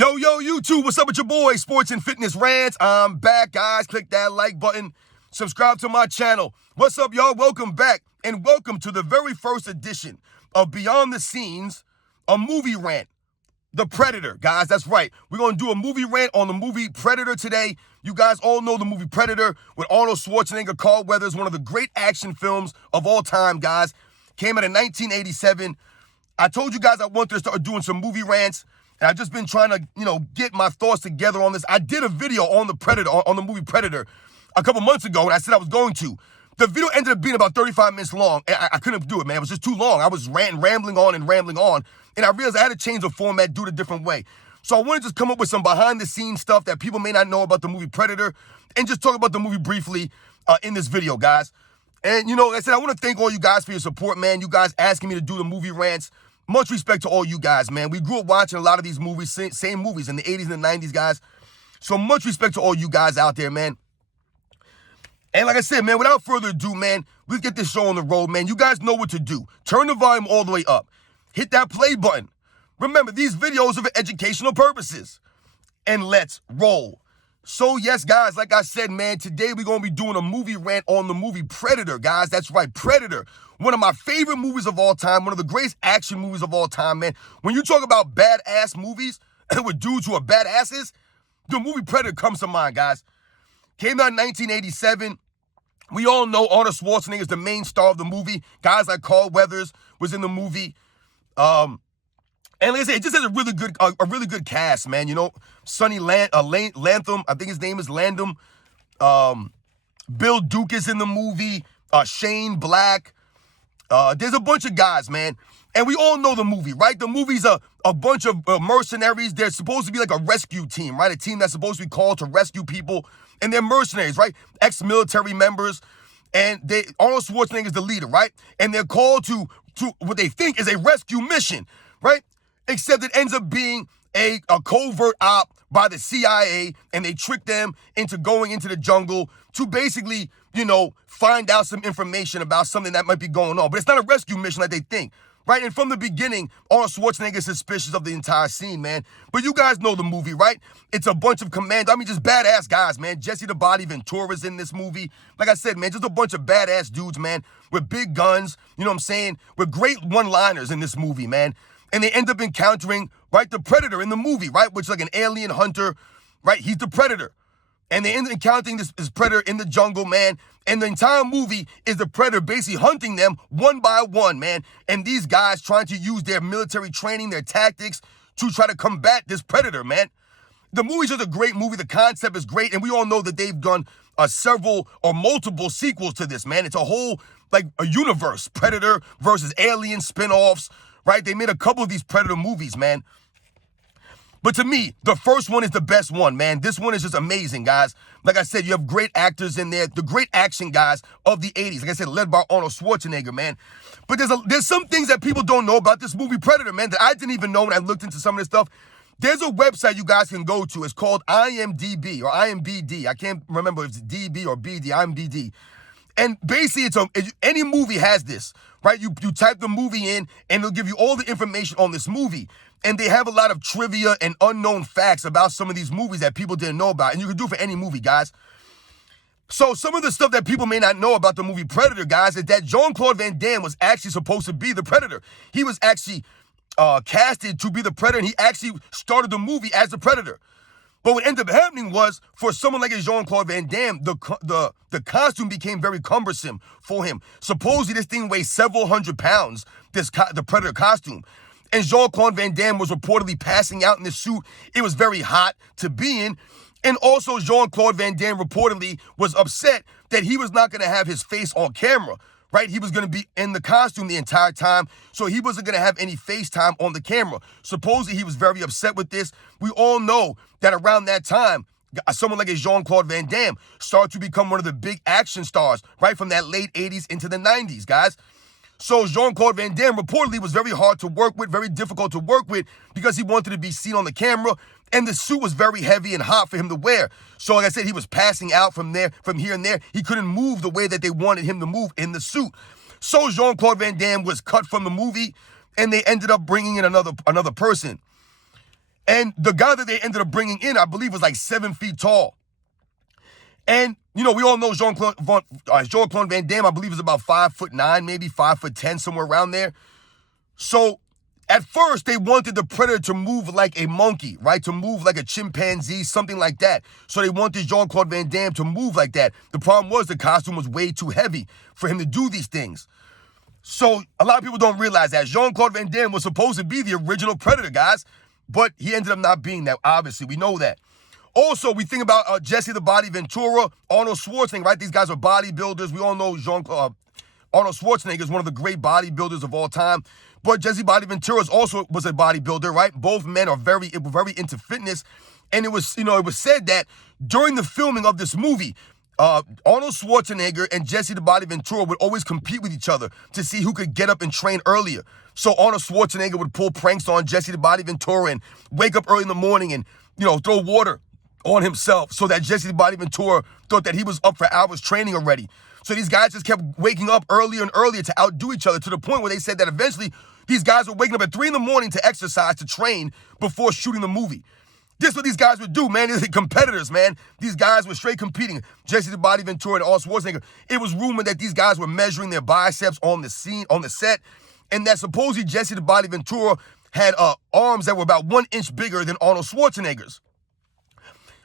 Yo, YouTube, what's up with your boy, Sports and Fitness Rants? I'm back, guys. Click that like button. Subscribe to my channel. What's up, y'all? Welcome back, and welcome to the very first edition of Beyond the Scenes, a movie rant. The Predator, guys. That's right. We're going to do a movie rant on the movie Predator today. You guys all know the movie Predator with Arnold Schwarzenegger, Carl Weathers, one of the great action films of all time, guys. Came out in 1987. I told you guys I wanted to start doing some movie rants. And I've just been trying to, get my thoughts together on this. I did a video on the Predator, on the movie Predator, a couple months ago, and I said I was going to. The video ended up being about 35 minutes long, and I couldn't do it, man. It was just too long. I was rambling on, and I realized I had to change the format, do it a different way. So I wanted to just come up with some behind-the-scenes stuff that people may not know about the movie Predator, and just talk about the movie briefly in this video, guys. And, like I said, I want to thank all you guys for your support, man. You guys asking me to do the movie rants. Much respect to all you guys, man. We grew up watching a lot of these movies, same movies in the 80s and the 90s, guys. So much respect to all you guys out there, man. And like I said, man, without further ado, man, let's get this show on the road, man. You guys know what to do. Turn the volume all the way up. Hit that play button. Remember, these videos are for educational purposes. And let's roll. So, yes, guys, like I said, man, today we're going to be doing a movie rant on the movie Predator, guys. That's right, Predator. One of my favorite movies of all time, one of the greatest action movies of all time, man. When you talk about badass movies with dudes who are badasses, the movie Predator comes to mind, guys. Came out in 1987. We all know Arnold Schwarzenegger is the main star of the movie. Guys like Carl Weathers was in the movie. And like I said, it just has a really good cast, man. Sonny Lantham, I think his name is Landham. Bill Duke is in the movie. Shane Black. There's a bunch of guys, man. And we all know the movie, right? The movie's a bunch of mercenaries. They're supposed to be like a rescue team, right? A team that's supposed to be called to rescue people. And they're mercenaries, right? Ex-military members. And Arnold Schwarzenegger is the leader, right? And they're called to what they think is a rescue mission, right? Except it ends up being a covert op by the CIA, and they trick them into going into the jungle to basically, find out some information about something that might be going on. But it's not a rescue mission like they think, right? And from the beginning, Arnold Schwarzenegger is suspicious of the entire scene, man. But you guys know the movie, right? It's a bunch of just badass guys, man. Jesse the Body Ventura's in this movie. Like I said, man, just a bunch of badass dudes, man, with big guns, you know what I'm saying? With great one-liners in this movie, man. And they end up encountering, right, the Predator in the movie, right, which is like an alien hunter, right? He's the Predator. And they end up encountering this Predator in the jungle, man. And the entire movie is the Predator basically hunting them one by one, man. And these guys trying to use their military training, their tactics to try to combat this Predator, man. The movie's just a great movie. The concept is great. And we all know that they've done several or multiple sequels to this, man. It's a whole, a universe. Predator versus Alien spinoffs. Right? They made a couple of these Predator movies, man. But to me, the first one is the best one, man. This one is just amazing, guys. Like I said, you have great actors in there, the great action guys of the 80s. Like I said, led by Arnold Schwarzenegger, man. But there's some things that people don't know about this movie Predator, man, that I didn't even know when I looked into some of this stuff. There's a website you guys can go to. It's called IMDb or IMBD. I can't remember if it's DB or BD, IMDb. And basically, any movie has this, right? You type the movie in, and it'll give you all the information on this movie. And they have a lot of trivia and unknown facts about some of these movies that people didn't know about. And you can do it for any movie, guys. So some of the stuff that people may not know about the movie Predator, guys, is that Jean-Claude Van Damme was actually supposed to be the Predator. He was actually casted to be the Predator, and he actually started the movie as the Predator. But what ended up happening was, for someone like Jean-Claude Van Damme, the costume became very cumbersome for him. Supposedly, this thing weighs several hundred pounds, the Predator costume. And Jean-Claude Van Damme was reportedly passing out in this suit. It was very hot to be in. And also, Jean-Claude Van Damme reportedly was upset that he was not going to have his face on camera, right? He was going to be in the costume the entire time, so he wasn't going to have any face time on the camera. Supposedly, he was very upset with this. We all know that around that time, someone like Jean-Claude Van Damme started to become one of the big action stars, right, from that late 80s into the 90s, guys. So Jean-Claude Van Damme reportedly was very hard to work with, very difficult to work with, because he wanted to be seen on the camera, and the suit was very heavy and hot for him to wear. So like I said, he was passing out from here and there. He couldn't move the way that they wanted him to move in the suit. So Jean-Claude Van Damme was cut from the movie, and they ended up bringing in another person. And the guy that they ended up bringing in, I believe, was like 7 feet tall. And, we all know Jean-Claude Van Damme, I believe, is about 5'9", maybe 5'10", somewhere around there. So at first, they wanted the Predator to move like a monkey, right? To move like a chimpanzee, something like that. So they wanted Jean-Claude Van Damme to move like that. The problem was the costume was way too heavy for him to do these things. So a lot of people don't realize that Jean-Claude Van Damme was supposed to be the original Predator, guys. But he ended up not being that, obviously. We know that. Also, we think about Jesse the Body Ventura, Arnold Schwarzenegger, right? These guys are bodybuilders. We all know Arnold Schwarzenegger is one of the great bodybuilders of all time. But Jesse Body Ventura also was a bodybuilder, right? Both men are very into fitness. And it was said that during the filming of this movie, Arnold Schwarzenegger and Jesse the Body Ventura would always compete with each other to see who could get up and train earlier. So Arnold Schwarzenegger would pull pranks on Jesse the Body Ventura and wake up early in the morning and, throw water on himself so that Jesse the Body Ventura thought that he was up for hours training already. So these guys just kept waking up earlier and earlier to outdo each other, to the point where they said that eventually these guys were waking up at 3 a.m. to exercise, to train before shooting the movie. This is what these guys would do, man. They're competitors, man. These guys were straight competing. Jesse the Body Ventura and Arnold Schwarzenegger. It was rumored that these guys were measuring their biceps on the set, and that supposedly Jesse the Body Ventura had arms that were about 1 inch bigger than Arnold Schwarzenegger's.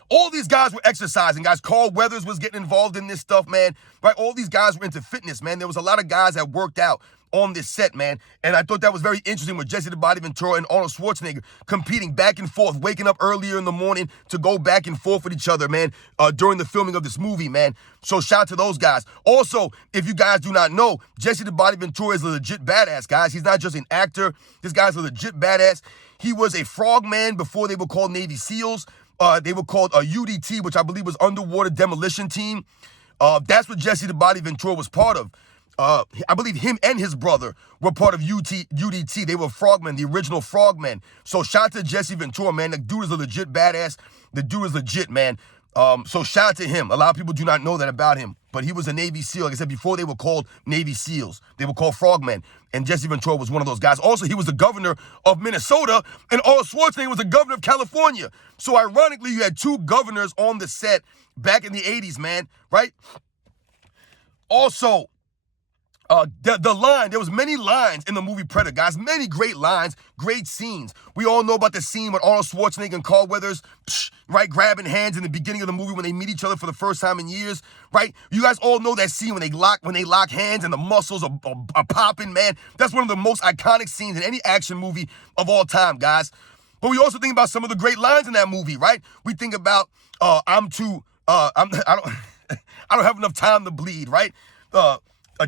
All these guys were exercising, guys. Carl Weathers was getting involved in this stuff, man. Right? All these guys were into fitness, man. There was a lot of guys that worked out on this set, man. And I thought that was very interesting with Jesse the Body Ventura and Arnold Schwarzenegger competing back and forth, waking up earlier in the morning to go back and forth with each other, man, during the filming of this movie, man. So shout out to those guys. Also, if you guys do not know, Jesse the Body Ventura is a legit badass, guys. He's not just an actor. This guy's a legit badass. He was a frogman before they were called Navy SEALs. They were called a UDT, which I believe was Underwater Demolition Team. That's what Jesse the Body Ventura was part of. I believe him and his brother were part of UDT. They were frogmen, the original frogmen. So shout out to Jesse Ventura, man. The dude is a legit badass. The dude is legit, man. So shout out to him. A lot of people do not know that about him. But he was a Navy SEAL. Like I said before, they were called Navy SEALs. They were called frogmen. And Jesse Ventura was one of those guys. Also, he was the governor of Minnesota, and Arnold Schwarzenegger was the governor of California. So ironically, you had 2 governors on the set back in the 80s, man, right? Also, the line, there was many lines in the movie Predator, guys. Many great lines, great scenes. We all know about the scene with Arnold Schwarzenegger and Carl Weathers, right, grabbing hands in the beginning of the movie when they meet each other for the first time in years, right? You guys all know that scene when they lock hands and the muscles are popping, man. That's one of the most iconic scenes in any action movie of all time, guys. But we also think about some of the great lines in that movie, right? We think about I don't have enough time to bleed, right?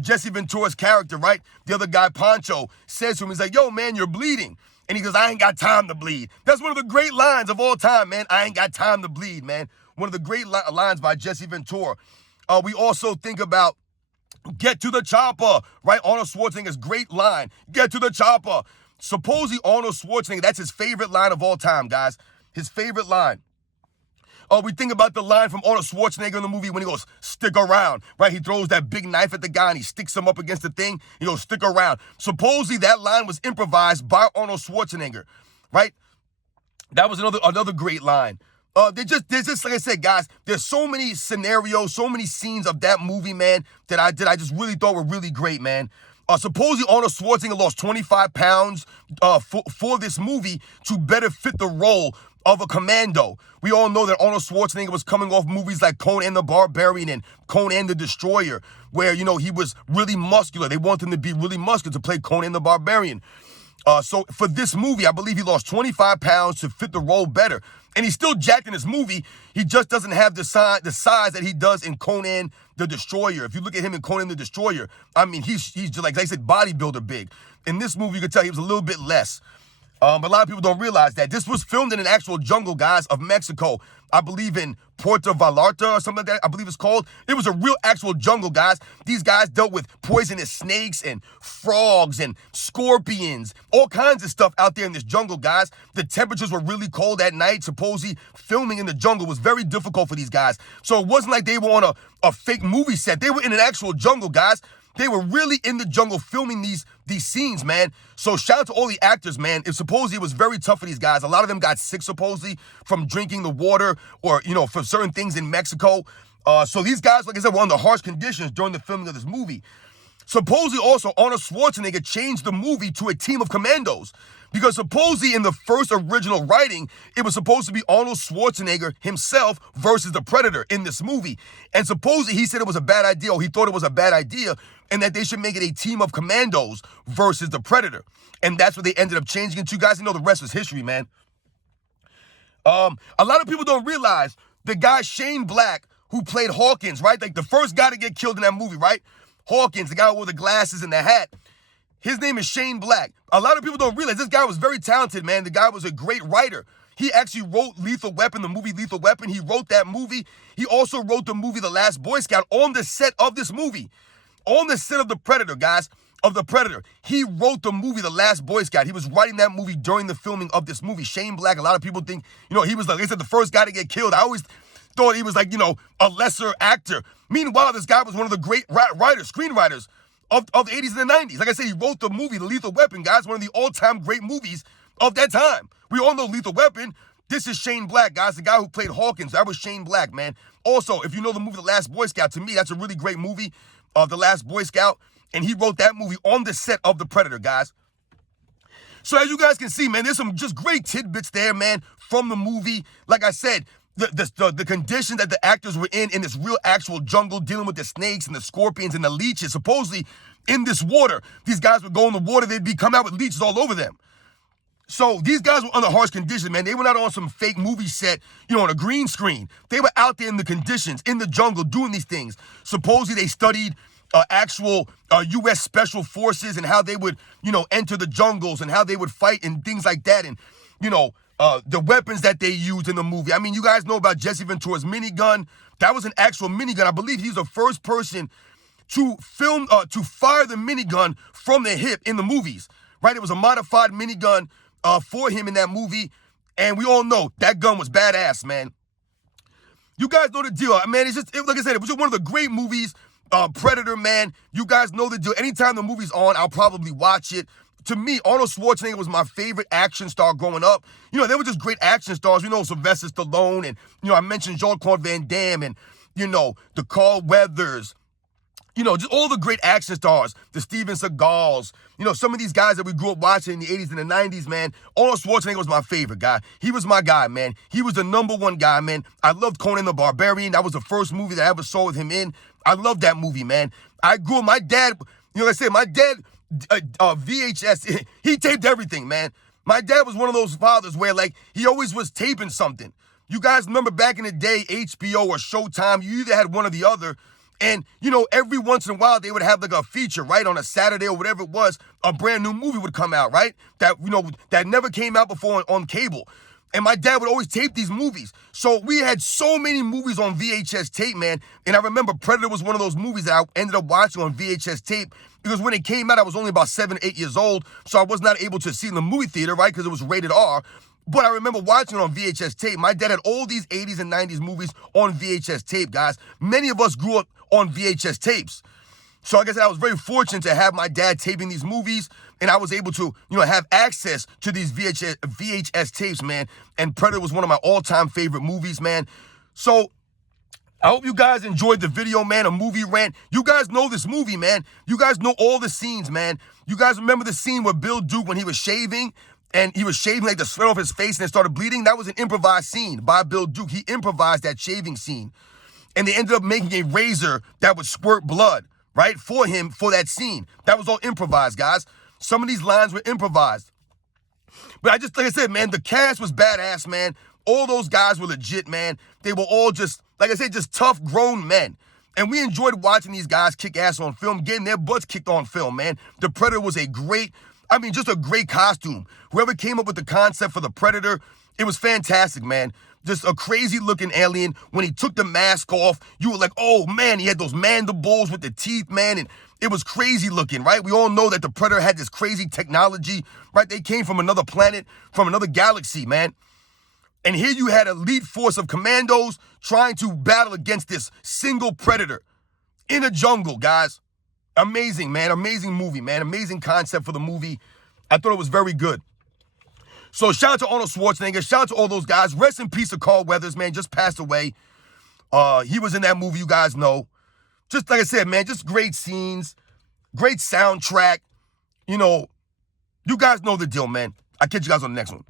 Jesse Ventura's character, right? The other guy, Pancho, says to him, he's like, yo, man, you're bleeding. And he goes, I ain't got time to bleed. That's one of the great lines of all time, man. I ain't got time to bleed, man. One of the great lines by Jesse Ventura. We also think about get to the chopper, right? Arnold Schwarzenegger's great line, get to the chopper. Supposedly Arnold Schwarzenegger, that's his favorite line of all time, guys. His favorite line. We think about the line from Arnold Schwarzenegger in the movie when he goes, stick around, right? He throws that big knife at the guy and he sticks him up against the thing. He goes, stick around. Supposedly that line was improvised by Arnold Schwarzenegger, right? That was another great line. There's just, like I said, guys, there's so many scenarios, so many scenes of that movie, man, that I just really thought were really great, man. Supposedly Arnold Schwarzenegger lost 25 pounds for this movie to better fit the role of a commando. We all know that Arnold Schwarzenegger was coming off movies like Conan the Barbarian and Conan the Destroyer, where, he was really muscular. They wanted him to be really muscular to play Conan the Barbarian. So for this movie, I believe he lost 25 pounds to fit the role better. And he's still jacked in this movie. He just doesn't have the size that he does in Conan the Destroyer. If you look at him in Conan the Destroyer, I mean, he's just like I said, bodybuilder big. In this movie, you can tell he was a little bit less. But a lot of people don't realize that. This was filmed in an actual jungle, guys, of Mexico. I believe in Puerto Vallarta or something like that, I believe it's called. It was a real actual jungle, guys. These guys dealt with poisonous snakes and frogs and scorpions, all kinds of stuff out there in this jungle, guys. The temperatures were really cold at night. Supposedly, filming in the jungle was very difficult for these guys. So it wasn't like they were on a fake movie set. They were in an actual jungle, guys. They were really in the jungle filming these scenes, man. So shout out to all the actors, man. It supposedly was very tough for these guys. A lot of them got sick, supposedly, from drinking the water or, for certain things in Mexico. So these guys, like I said, were under harsh conditions during the filming of this movie. Supposedly also, Arnold Schwarzenegger changed the movie to a team of commandos. Because supposedly in the first original writing, it was supposed to be Arnold Schwarzenegger himself versus the Predator in this movie. And supposedly he said it was a bad idea, or he thought it was a bad idea, and that they should make it a team of commandos versus the Predator. And that's what they ended up changing it to. You guys know the rest was history, man. A lot of people don't realize the guy Shane Black, who played Hawkins, right? Like the first guy to get killed in that movie, right? Hawkins, the guy with the glasses and the hat. His name is Shane Black. A lot of people don't realize this guy was very talented, man. The guy was a great writer. He actually wrote Lethal Weapon, the movie Lethal Weapon. He wrote that movie. He also wrote the movie The Last Boy Scout on the set of this movie. On the set of The Predator, guys, of The Predator. He wrote the movie The Last Boy Scout. He was writing that movie during the filming of this movie. Shane Black, a lot of people think, he was, like they said, the first guy to get killed. I always thought he was like, a lesser actor. Meanwhile, this guy was one of the great writers, screenwriters of the 80s and the 90s. Like I said, he wrote the movie, The Lethal Weapon, guys, one of the all-time great movies of that time. We all know Lethal Weapon. This is Shane Black, guys, the guy who played Hawkins. That was Shane Black, man. Also, if you know the movie The Last Boy Scout, to me, that's a really great movie, The Last Boy Scout. And he wrote that movie on the set of The Predator, guys. So as you guys can see, man, there's some just great tidbits there, man, from the movie. Like I said, the condition that the actors were in this real actual jungle, dealing with the snakes and the scorpions and the leeches. Supposedly, in this water, these guys would go in the water, they'd come out with leeches all over them. So these guys were under harsh conditions, man. They were not on some fake movie set, on a green screen. They were out there in the conditions, in the jungle, doing these things. Supposedly, they studied actual U.S. Special Forces and how they would, enter the jungles and how they would fight and things like that. And, the weapons that they used in the movie. I mean, you guys know about Jesse Ventura's minigun. That was an actual minigun. I believe he's the first person to fire the minigun from the hip in the movies, right? It was a modified minigun for him in that movie. And we all know that gun was badass, man. You guys know the deal. Man, like I said, it was just one of the great movies. Predator, man. You guys know the deal. Anytime the movie's on, I'll probably watch it. To me, Arnold Schwarzenegger was my favorite action star growing up. They were just great action stars. Sylvester Stallone and, I mentioned Jean-Claude Van Damme and, the Carl Weathers. Just all the great action stars, the Steven Seagals, some of these guys that we grew up watching in the 80s and the 90s, man. Arnold Schwarzenegger was my favorite guy. He was my guy, man. He was the number one guy, man. I loved Conan the Barbarian. That was the first movie that I ever saw with him in. I loved that movie, man. I grew up, my dad, like I said, my dad, VHS, he taped everything, man. My dad was one of those fathers where, like, he always was taping something. You guys remember back in the day, HBO or Showtime, you either had one or the other. And, every once in a while, they would have like a feature, right? On a Saturday or whatever it was, a brand new movie would come out, right? That, that never came out before on cable. And my dad would always tape these movies. So we had so many movies on VHS tape, man. And I remember Predator was one of those movies that I ended up watching on VHS tape because when it came out, I was only about 7 or 8 years old. So I was not able to see it in the movie theater, right? Because it was rated R. But I remember watching it on VHS tape. My dad had all these 80s and 90s movies on VHS tape, guys. Many of us grew up on VHS tapes. So like I said, I was very fortunate to have my dad taping these movies, and I was able to, have access to these VHS tapes, man. And Predator was one of my all-time favorite movies, man. So I hope you guys enjoyed the video, man, a movie rant. You guys know this movie, man. You guys know all the scenes, man. You guys remember the scene with Bill Duke when he was shaving, and he was shaving like the sweat off his face and it started bleeding? That was an improvised scene by Bill Duke. He improvised that shaving scene. And they ended up making a razor that would squirt blood, right, for him for that scene. That was all improvised, guys. Some of these lines were improvised. But like I said, man, the cast was badass, man. All those guys were legit, man. They were all just, like I said, just tough, grown men. And we enjoyed watching these guys kick ass on film, getting their butts kicked on film, man. The Predator was just a great costume. Whoever came up with the concept for the Predator, it was fantastic, man. Just a crazy looking alien. When he took the mask off, you were like, oh man, he had those mandibles with the teeth, man. And it was crazy looking, right? We all know that the Predator had this crazy technology, right? They came from another planet, from another galaxy, man. And here you had an elite force of commandos trying to battle against this single Predator in a jungle, guys. Amazing, man. Amazing movie, man. Amazing concept for the movie. I thought it was very good. So shout out to Arnold Schwarzenegger. Shout out to all those guys. Rest in peace to Carl Weathers, man. Just passed away. He was in that movie, you guys know. Just like I said, man, just great scenes, great soundtrack. You know, you guys know the deal, man. I'll catch you guys on the next one.